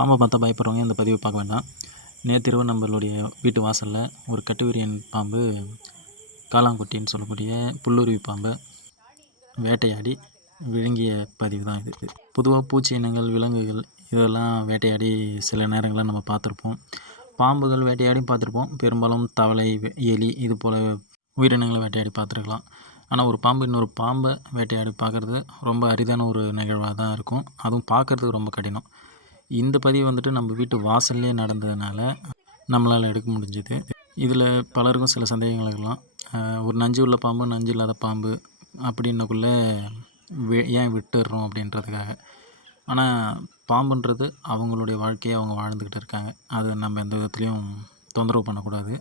பாம்பை பார்த்தா பயப்படுறவங்க இந்த பதிவை பார்க்க வேண்டாம். நேற்றிரவு நம்மளுடைய வீட்டு வாசலில் ஒரு கட்டுவிரியன் பாம்பு, காலாங்குட்டின்னு சொல்லக்கூடிய புல்லுருவி பாம்பை வேட்டையாடி விழுங்கிய பதிவு தான் இது. பொதுவாக பூச்சி இனங்கள், விலங்குகள் இதெல்லாம் வேட்டையாடி சில நேரங்களில் நம்ம பார்த்துருப்போம். பாம்புகள் வேட்டையாடி பார்த்துருப்போம். பெரும்பாலும் தவளை, எலி இது போல் உயிரினங்களை வேட்டையாடி பார்த்துருக்கலாம். ஆனால் ஒரு பாம்பு இன்னொரு பாம்பை வேட்டையாடி பார்க்குறது ரொம்ப அரிதான ஒரு நிகழ்வாக தான் இருக்கும். அதுவும் பார்க்குறதுக்கு ரொம்ப கடினம். இந்த பதிவு வந்துட்டு நம்ம வீட்டு வாசல்லே நடந்ததுனால நம்மளால் எடுக்க முடிஞ்சுது. இதில் பலருக்கும் சில சந்தேகங்கள் இருக்கலாம். ஒரு நஞ்சு உள்ள பாம்பு, நஞ்சு இல்லாத பாம்பு அப்படின்னக்குள்ளே ஏன் விட்டுடுறோம் அப்படின்றதுக்காக. ஆனால் பாம்புன்றது அவங்களுடைய வாழ்க்கையை அவங்க வாழ்ந்துக்கிட்டு இருக்காங்க. அதை நம்ம எந்த விதத்துலேயும் தொந்தரவு பண்ணக்கூடாது.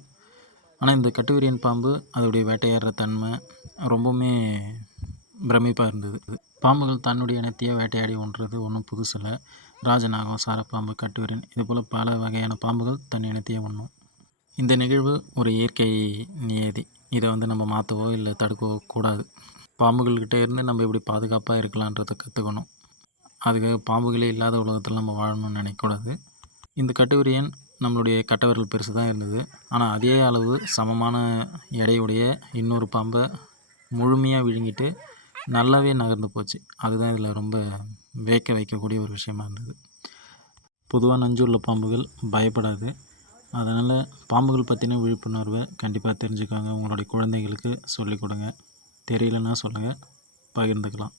ஆனால் இந்த கட்டுவிரியன் பாம்பு அதோடைய வேட்டையாடுற தன்மை ரொம்பவுமே பிரமிப்பாக இருந்தது. பாம்புகள் தன்னுடைய இனத்தையே வேட்டையாடி ஒன்றது ஒன்றும் புதுசில்லை. ராஜநாகம், சாரப்பாம்பு, கட்டுவிரியன் இது போல் பல வகையான பாம்புகள் தன் இனத்தையே உண்ணும். இந்த நிகழ்வு ஒரு இயற்கை நியதி. இதை நம்ம மாற்றவோ இல்லை தடுக்கவோ கூடாது. பாம்புகள்கிட்ட இருந்து நம்ம எப்படி பாதுகாப்பாக இருக்கலான்றதை கற்றுக்கணும். அதுக்கு பாம்புகளே இல்லாத உலகத்தில் நம்ம வாழணும்னு நினைக்கக்கூடாது. இந்த கட்டுவிரியன் நம்மளுடைய கட்டவிரல் பெருசு தான் இருந்தது. ஆனால் அதே அளவு சமமான எடையுடைய இன்னொரு பாம்பை முழுமையாக விழுங்கிட்டு நல்லாவே நகர்ந்து போச்சு. அதுதான் இதில் ரொம்ப வியக்க வைக்கக்கூடிய ஒரு விஷயமா இருந்தது. பொதுவாக நஞ்சுள்ள பாம்புகள் பயப்படாது. அதனால் பாம்புகள் பற்றின விழிப்புணர்வை கண்டிப்பாக தெரிஞ்சுக்கோங்க. உங்களுடைய குழந்தைகளுக்கு சொல்லிக் கொடுங்க. தெரியலன்னா சொல்லுங்கள், பகிர்ந்துக்கலாம்.